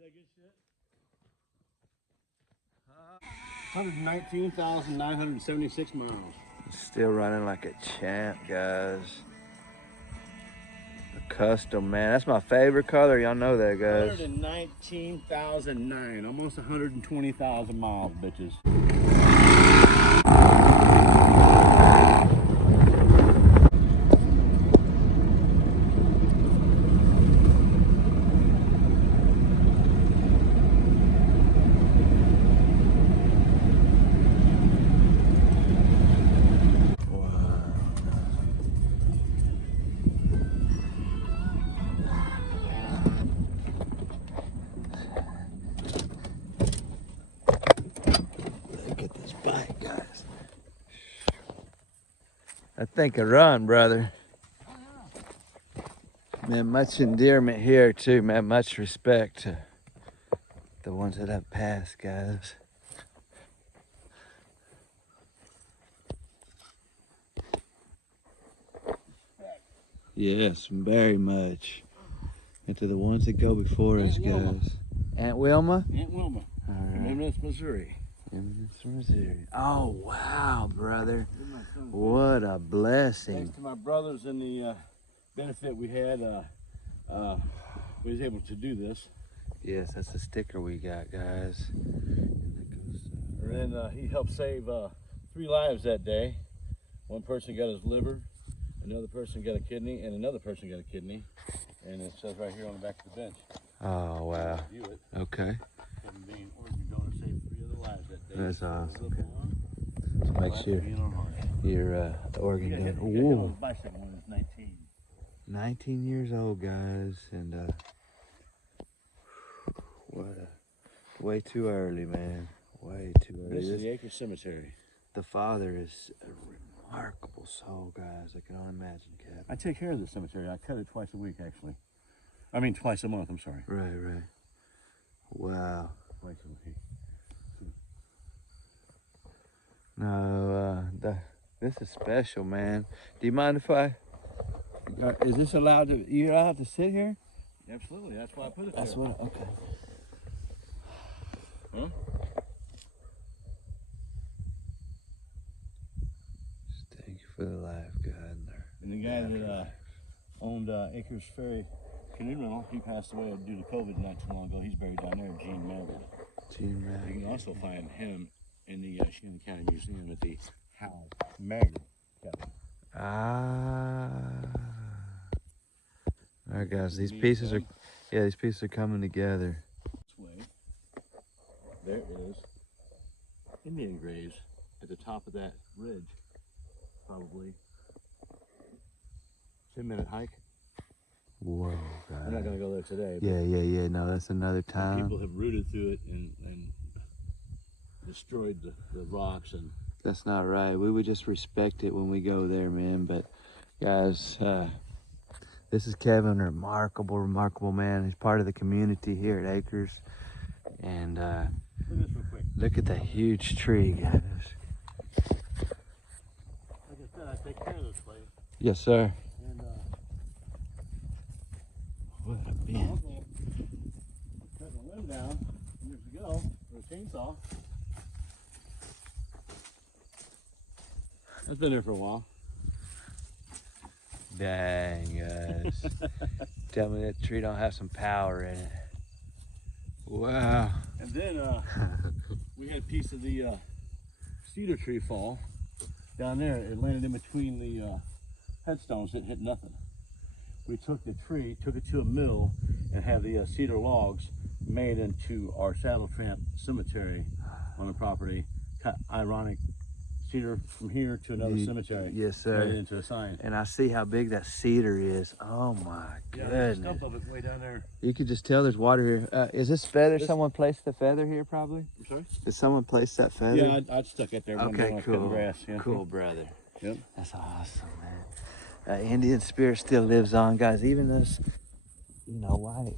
that good shit? 119,976 miles. Still running like a champ, guys. The custom, man. That's my favorite color. Y'all know that, guys. 119,009. Almost 120,000 miles, bitches. I think I run, brother. Man, much endearment here too, man. Much respect to the ones that have passed, guys. Yes, very much. And to the ones that go before us, guys. Aunt Wilma? Aunt Wilma. All right. Remembrance, Missouri. Remembrance, Missouri. Oh, wow, brother. What a blessing. Thanks to my brothers and the benefit we had, we was able to do this. Yes, that's the sticker we got, guys. And he helped save 3 lives that day. One person got his liver, another person got a kidney, and another person got a kidney. And it says right here on the back of the bench. Oh, wow. View it. Okay. Kevin being organ donor saved 3 other lives that day. That's awesome. Okay. So make sure your organ donor. Whoa. Bicycle when he was 19. 19 years old, guys, and way too early, man. Way too early. This is the Akers Cemetery. The father is a remarkable soul, guys. I can only imagine, Kevin. I take care of the cemetery. I cut it twice a week, actually. I mean, twice a month. I'm sorry. Right, right. Wow. Twice a week. No, this is special, man. Do you mind if I? Is this allowed to? You allowed to sit here? Absolutely. That's why I put it That's there. what. Okay. Huh? Thank you for the life, God. And the guy that owned Akers Ferry canoe rental, he passed away due to COVID not too long ago. He's buried down there, Gene Melville. Gene Melville. You can also find him in the Shannon County Museum at the Hal Magger Cabin. Ah. All right, guys. These pieces are, these pieces are coming together. This way, there is Indian graves at the top of that ridge. Probably 10-minute hike. Whoa, God. I'm not gonna go there today. Yeah. No, that's another time. People have rooted through it and destroyed the rocks and. That's not right. We would just respect it when we go there, man. But guys, this is Kevin, a remarkable man. He's part of the community here at Akers. And Look at this real quick. Look at the huge tree, guys. Like I said, I take care of this place. Yes, sir. And What a bend. Cut the limb down years ago with a chainsaw. It's been there for a while. Dang, guys. Tell me that tree don't have some power in it. Wow. And then we had a piece of the cedar tree fall down there. It landed in between the headstones. It hit nothing. We took the tree, took it to a mill, and had the cedar logs made into our saddle tramp cemetery on the property. Ironic. Cedar from here to another cemetery. Yes, sir. Made it into a sign. And I see how big that cedar is. Oh my There's a goodness. stump of it way down there. You could just tell there's water here. Is this feather? Someone placed the feather here, probably? I'm sorry? Did someone place that feather? Yeah, I stuck it there. Okay, cool. Grass, yeah. Cool, brother. Yep. That's awesome, man. Indian spirit still lives on, guys. Even us, white,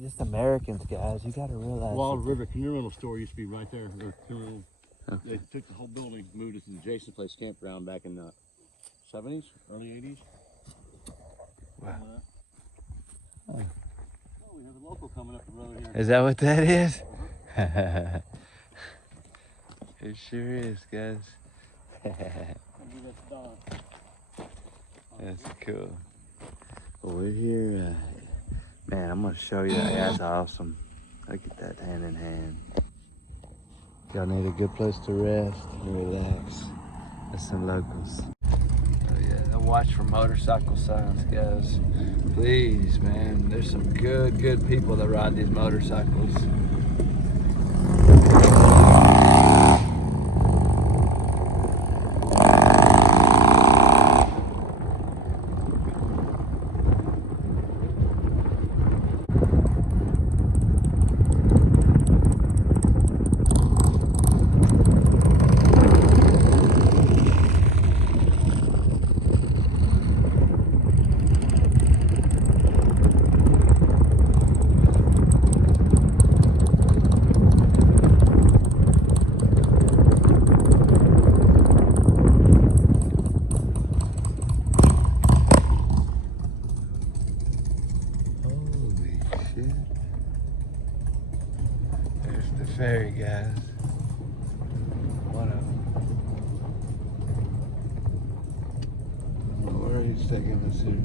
just Americans, guys. You got to realize. Wild River Canoe Rental store used to be right there. Okay. They took the whole building, moved it to the adjacent place campground back in the 70s, early 80s. Wow. Oh, we have the local coming up the road here. Is that what that is? It sure is, guys. That's cool. Well, we're here. Man, I'm gonna show you that. That's awesome. Look at that hand in hand. Y'all need a good place to rest and relax. That's some locals. Oh yeah, watch for motorcycle signs, guys. Please, man. There's some good people that ride these motorcycles. Ferry, guys. One of them. Where are you taking us here?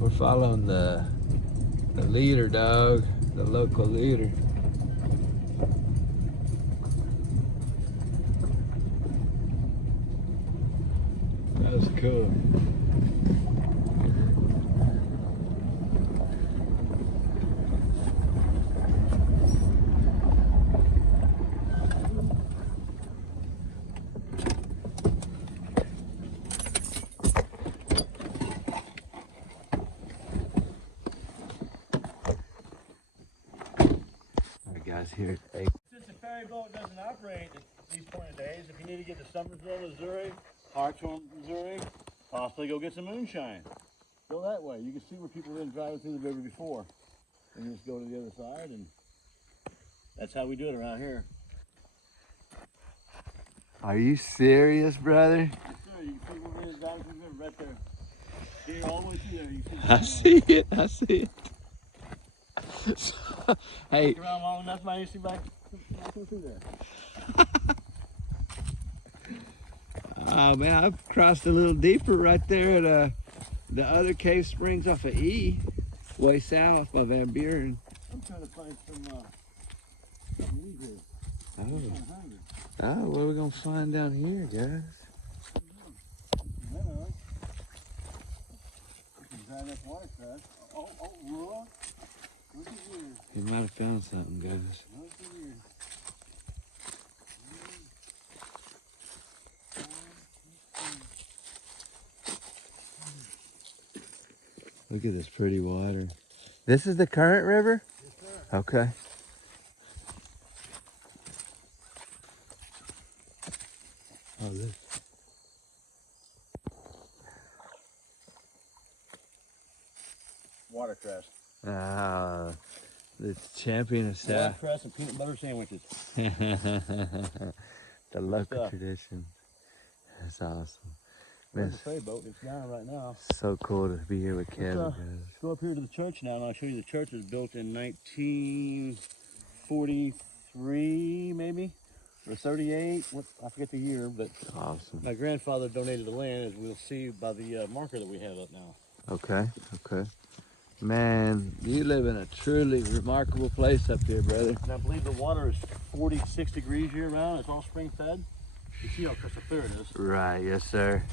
We're following the leader, dog. The local leader. That was cool. Guys here at Akers. Since the ferry boat doesn't operate at these point of days, if you need to get to Summersville, Missouri, Hartshorne, Missouri, possibly go get some moonshine. Go that way. You can see where people have been driving through the river before. And you just go to the other side, and that's how we do it around here. Are you serious, brother? Yes, sir. You can see where we've been driving through the river right there. Here all the way through there. You see I see it. I see it. So, hey. Look around long enough, man, you see back through there. Oh man, I've crossed a little deeper right there at the other cave springs off of E, way south by Van Buren. I'm trying to find some weed here. Oh, what are we gonna find down here, guys? Granite watercress. Oh, wRon. Look at here. You might have found something, guys. Look at here. Look at this pretty water. This is the current river? Yes, sir. Okay. Oh, this. Watercress. Ah, the champion of South. Watercress and peanut butter sandwiches. The local tradition. That's awesome. There's the ferry boat. It's down right now. So cool to be here with Kevin, guys. Go up here to the church now, and I'll show you the church was built in 1943, maybe, or 38. I forget the year, but Awesome. my grandfather donated the land, as we'll see by the marker that we have up now. Okay, okay. Man, you live in a truly remarkable place up here, brother. And I believe the water is 46 degrees year round. It's all spring fed. You see how crystal clear it is. Right, yes, sir.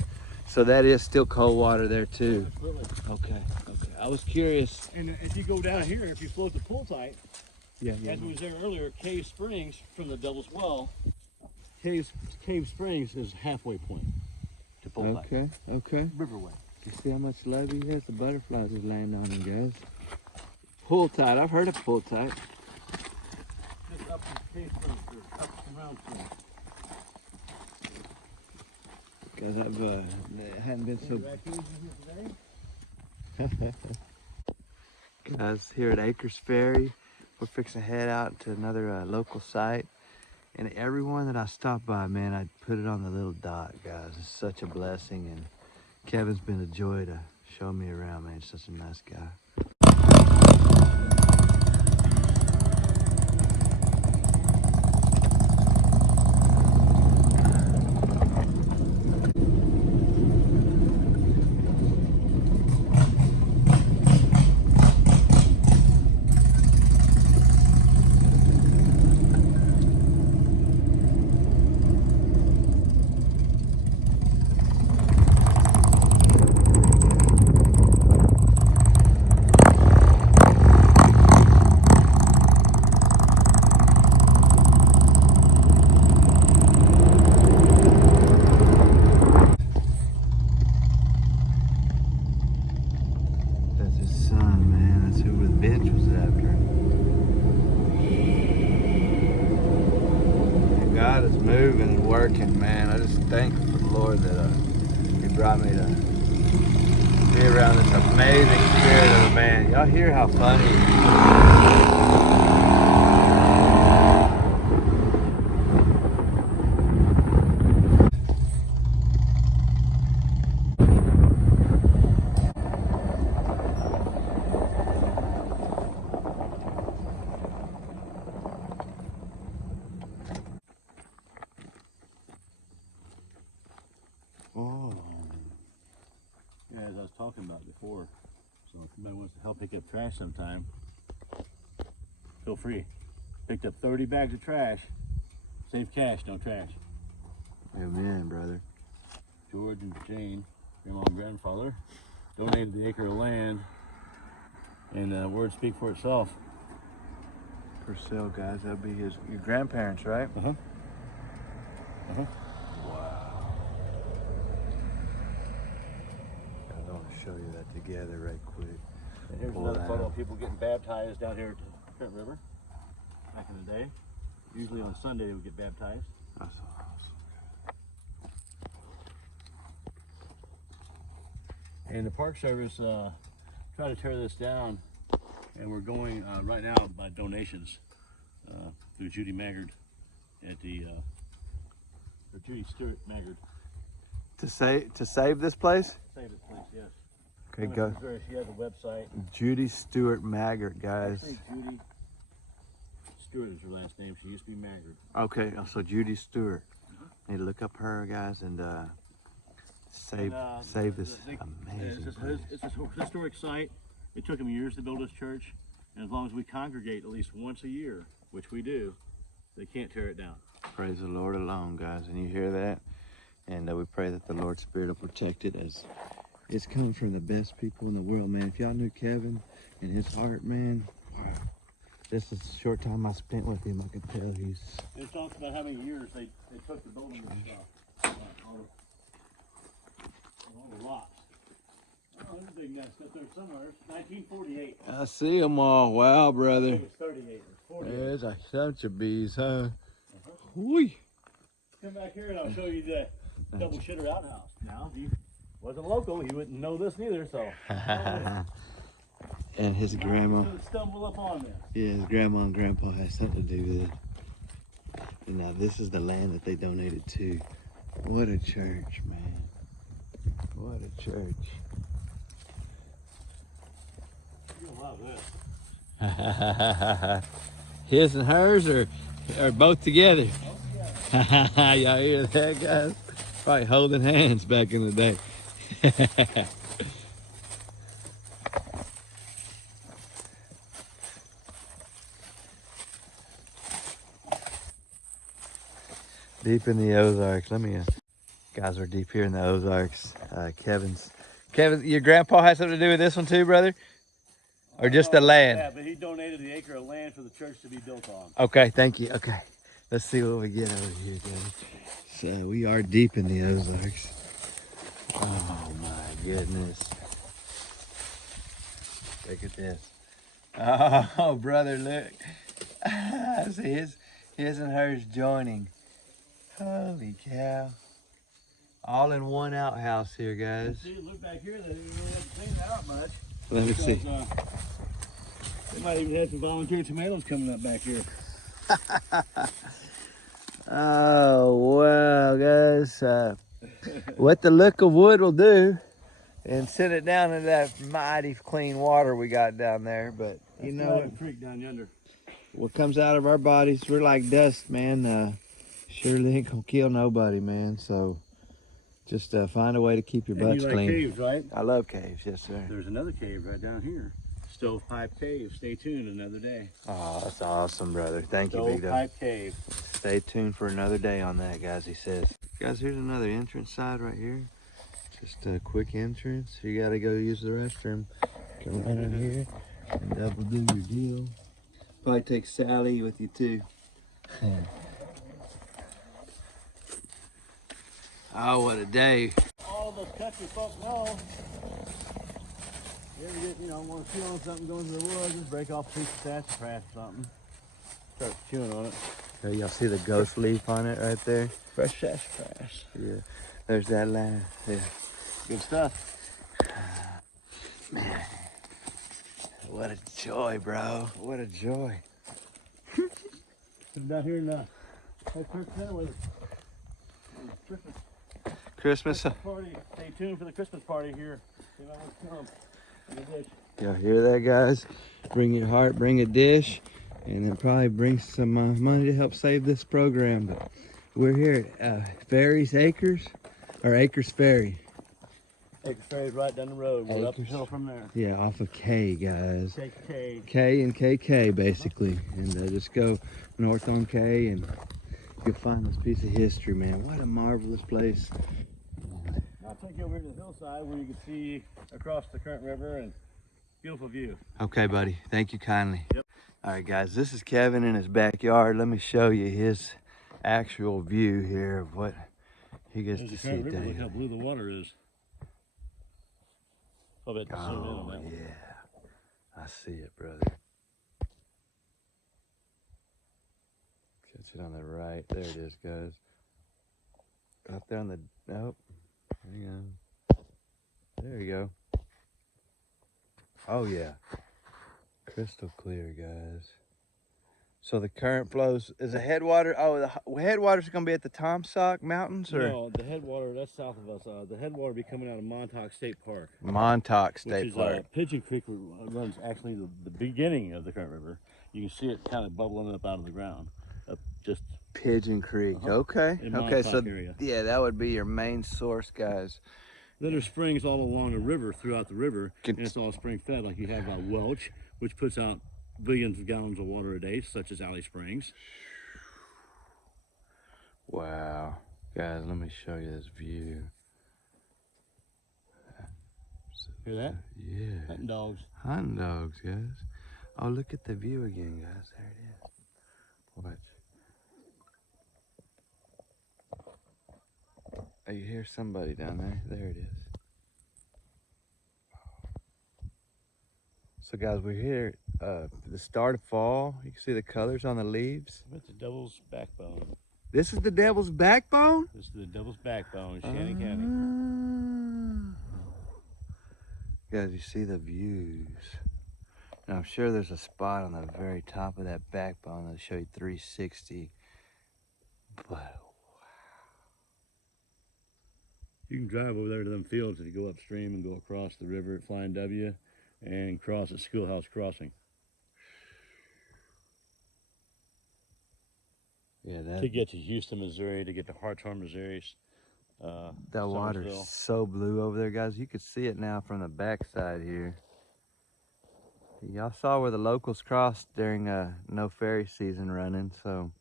So that is still cold water there too. Absolutely. Okay, okay. I was curious. And if you go down here, if you float the pool tight, Yeah, yeah. as we was there earlier, Cave Springs from the Devil's Well, Cave Springs is halfway point to pool tight. Okay, okay. Riverway. You see how much love he has? The butterflies just land on him, guys. Pull tight. I've heard of pull tight. Just up from Cave Springs, or up from Round Springs. Because I hadn't been so. Guys, here at Akers Ferry, we're fixing to head out to another local site. And everyone that I stop by, man, I put it on the little dot, guys. It's such a blessing, and Kevin's been a joy to show me around, man. He's such a nice guy. bench was after. And God is moving and working, man. I just thank the Lord that He brought me to be around this amazing spirit of a man. Y'all hear how funny? Oh. Yeah, as I was talking about before. So if anybody wants to help pick up trash sometime, feel free. Picked up 30 bags of trash. Save cash, no trash. Amen, brother. George and Jane, grandma and grandfather, donated the acre of land, and words speak for itself. Purcell, guys, that'd be your grandparents, right? Uh-huh. Uh-huh. Wow. I want to show you that together right quick. And here's Pull another that photo out. of people getting baptized down here at the Trent River back in the day. Usually on Sunday we get baptized. That's awesome. And the Park Service tried to tear this down, and we're going right now by donations through Judy Maggard at the or Judy Stewart Maggard. To save this place? Save it, please. Yes. Okay, go. She has a website. Judy Stewart Maggard, guys. Actually, Judy Stewart is her last name. She used to be Maggard. Okay, so Judy Stewart. Need to look up her, guys, and save this amazing place. It's a historic site. It took them years to build this church, and as long as we congregate at least once a year, which we do, they can't tear it down. Praise the Lord alone, guys, and you hear that? And we pray that the Lord's Spirit will protect it, as it's coming from the best people in the world, man. If y'all knew Kevin and his heart, man, wow. This is a short time I spent with him, I can tell he's... It talks about how many years they took to build this stuff. All the rocks. Oh, there's a big nest up there somewhere. 1948. I see them all. Wow, I brother. think it's 30 acres. 40 acres. There's a bunch of bees, huh? Whee! Come back here and I'll show you the double shitter outhouse. Now, if he wasn't local, he wouldn't know this neither, so. And his grandma. Stumble up on this. Yeah, his grandma and grandpa had something to do with it. And now this is the land that they donated to. What a church, man. What a church. You'll love this. His and hers are both together. Y'all hear that, guys? Probably holding hands back in the day. Deep in the Ozarks. Guys, we're deep here in the Ozarks. Kevin, your grandpa has something to do with this one too, brother? Or just the land? Yeah, but he donated the acre of land for the church to be built on. Okay, thank you. Okay, let's see what we get over here, Kevin. So we are deep in the Ozarks. Oh my goodness. Look at this. Oh, brother, look. See his and hers joining. Holy cow. All in one outhouse here, guys. See, look back here, they didn't really have to clean it out much. Let me see. They might even have some volunteer tomatoes coming up back here. Oh, wow, guys. What the look of wood will do, and send it down in that mighty clean water we got down there. But you know what? Creek down yonder. What comes out of our bodies, we're like dust, man. Surely ain't gonna kill nobody, man. So just find a way to keep your butts you like clean. caves, right? I love caves, yes, sir. There's another cave right down here. Stovepipe Cave. Stay tuned another day. Oh, that's awesome, brother. Thank you, Big Dog. Stovepipe Cave. Stay tuned for another day on that, guys, he says. Guys, here's another entrance side right here. Just a quick entrance. You gotta go use the restroom. Come right in here and double do your deal. Probably take Sally with you too. Oh, what a day. All those country folk know You ever get, want to chew on something, go into the woods, just break off a piece of sassafras or something. Start chewing on it. Oh, y'all see the ghost leaf on it right there? Fresh sassafras. Yeah. There's that line. Yeah. Good stuff. Man, what a joy, bro. What a joy. Down here in Kirk Center with Christmas Christmas. party. Stay tuned for the Christmas party here. You know what's coming. In the dish. Y'all hear that, guys? Bring your heart, bring a dish, and then probably bring some money to help save this program. But we're here at Ferry's Acres, or Akers Ferry. Akers Ferry's right down the road. We're up the Akers. hill from there. Yeah, off of K, guys. KK. K and KK, basically. And just go north on K, and you'll find this piece of history, man. What a marvelous place. I'll take you over to the hillside where you can see across the current river and beautiful view. Okay, buddy. Thank you kindly. Yep. All right, guys. This is Kevin in his backyard. Let me show you his actual view here of what he gets There's to the see current river. daily. Look how blue the water is. Probably have to zoom in on Oh, that one. yeah. I see it, brother. Catch it on the right. There it is, guys. Up there on the... Nope. Hang on. There you go. Oh, yeah. Crystal clear, guys. So the current flows... Is the headwater... Oh, the headwater's going to be at the Tomsock Mountains? Or No, the headwater, that's south of us. The headwater will be coming out of Montauk State Park. Montauk State Which is, Park. Pigeon Creek runs actually the beginning of the current river. You can see it kind of bubbling up out of the ground. Up just Pigeon Creek. Okay. in Okay, so Montauk area. yeah, that would be your main source, guys. Then there's springs all along the river, throughout the river, and it's all spring fed. Like you have Welch, which puts out billions of gallons of water a day, such as Alley Springs. Wow. Guys, let me show you this view. Hear that? Yeah. Hunting dogs. Hunting dogs, guys. Oh, look at the view again, guys. There it is. Watch. Oh, you hear somebody down there? There it is. So, guys, we're here at the start of fall. You can see the colors on the leaves. That's the devil's backbone. This is the devil's backbone? This is the devil's backbone, Shannon County. Guys, you see the views. Now, I'm sure there's a spot on the very top of that backbone that'll show you 360. But You can drive over there to them fields if you go upstream and go across the river at Flying W and cross at Schoolhouse Crossing. yeah, To get to Houston, Missouri, to get to Hartshorn, Missouri. that water's Summersville. so blue over there, guys. You can see it now from the backside here. Y'all saw where the locals crossed during no ferry season running, so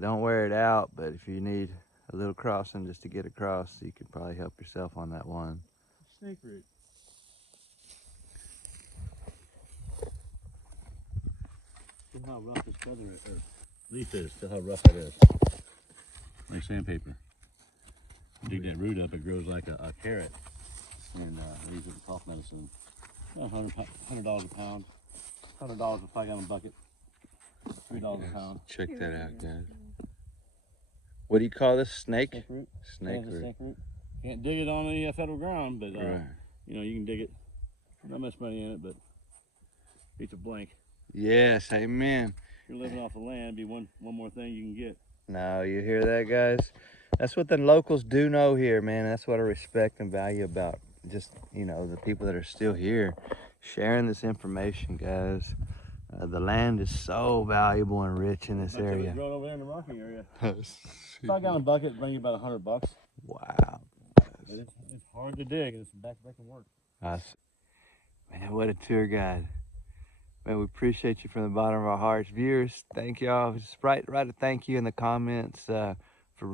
don't wear it out. But if you need a little crossing just to get across, you could probably help yourself on that one. Snake root. See how rough this feather or leaf is. See how rough it is. Like sandpaper. Dig that root up, it grows like a carrot. And we use it in cough medicine. $100 a pound. $100 a 5-gallon bucket. $3 a pound. Check that out, guys. What do you call this? Snake? Snake root. Snake Yeah, the root. snake root. Can't dig it on the federal ground, but Right. you can dig it. Not much money in it, but beats a blank. Yes, amen. If you're living off the land, be one more thing you can get. No, you hear that, guys? That's what the locals do know here, man. That's what I respect and value about just, the people that are still here sharing this information, guys. The land is so valuable and rich in this area. Growing over there in the Rocky area. 5-gallon bucket bring you about $100. Wow. It's hard to dig. It's backbreaking work. Man, what a tour guide. Man, we appreciate you from the bottom of our hearts. Viewers, thank y'all. Just write a thank you in the comments for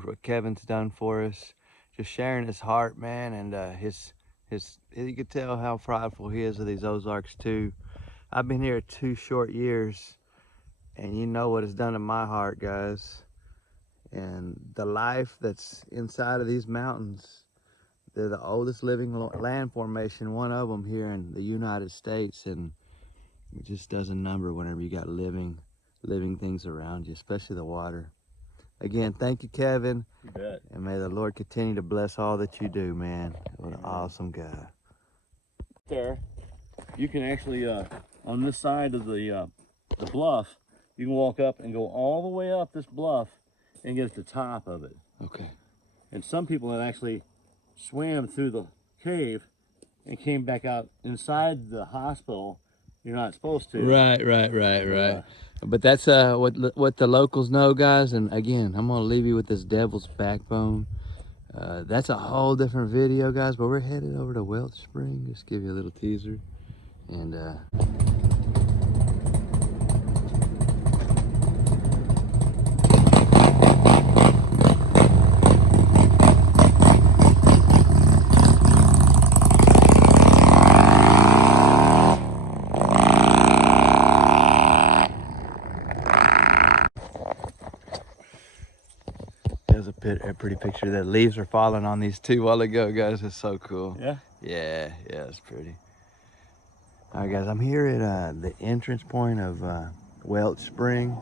what Kevin's done for us. Just sharing his heart, man, and you could tell how prideful he is of these Ozarks too. I've been here 2 short years, and you know what it's done to my heart, guys. And the life that's inside of these mountains, they're the oldest living land formation, one of them here in the United States, and it just doesn't number whenever you got living things around you, especially the water. Again, thank you, Kevin. You bet. And may the Lord continue to bless all that you do, man. What an awesome guy. There, you can actually, on this side of the bluff, you can walk up and go all the way up this bluff and get to the top of it. Okay. And some people have actually swam through the cave and came back out inside the hospital. You're not supposed to. Right. But that's what the locals know, guys. And again, I'm gonna leave you with this Devil's Backbone. That's a whole different video, guys. But we're headed over to Welch Spring. Just give you a little teaser. And a pretty picture. The leaves are falling on these two while ago, guys. It's so cool. Yeah, it's pretty. All right, guys, I'm here at the entrance point of Welch Spring.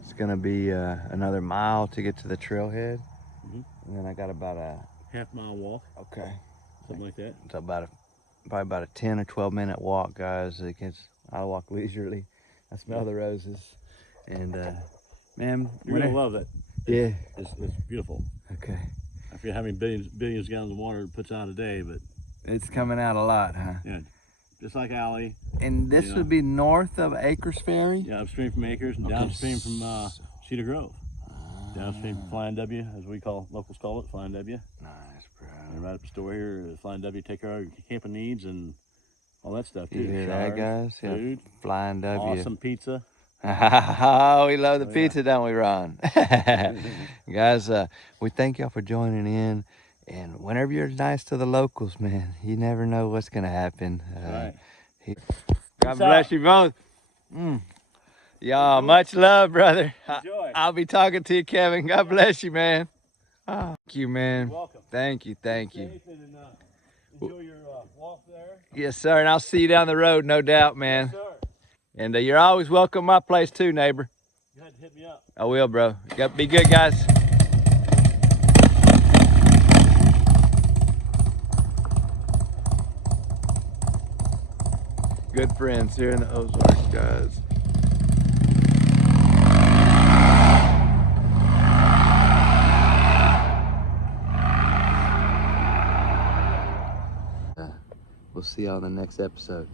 It's gonna be another mile to get to the trailhead, and then I got about a half-mile walk. Okay. Something like that. It's probably about a 10 or 12 minute walk, guys. I walk leisurely. I smell the roses, and man, you're gonna love it. Yeah, it's beautiful. Okay. I forget how many billions of gallons of water it puts out a day, but it's coming out a lot, huh? Yeah, just like Allie. And this would be north of Akers Ferry? Yeah, upstream from Akers and downstream from Cedar Grove. Downstream from Flying W, as locals call it, Flying W. Nice, bro. And right up the store here, Flying W, take care of your camping needs and all that stuff too. You hear that, guys? Food, yeah. Flying W. Awesome pizza. Oh, we love the pizza, don't we, Ron? Guys, we thank y'all for joining in. And whenever you're nice to the locals, man, you never know what's going to happen. Right. God bless you both. Y'all, much love, brother. Enjoy. I'll be talking to you, Kevin. God bless you, man. Oh, thank you, man. You're welcome. Thank you. And, enjoy your walk there. Yes, sir. And I'll see you down the road, no doubt, man. Yes, sir. And you're always welcome at my place too, neighbor. You had to hit me up. I will, bro. Be good, guys. Good friends here in the Ozarks, guys. We'll see y'all in the next episode.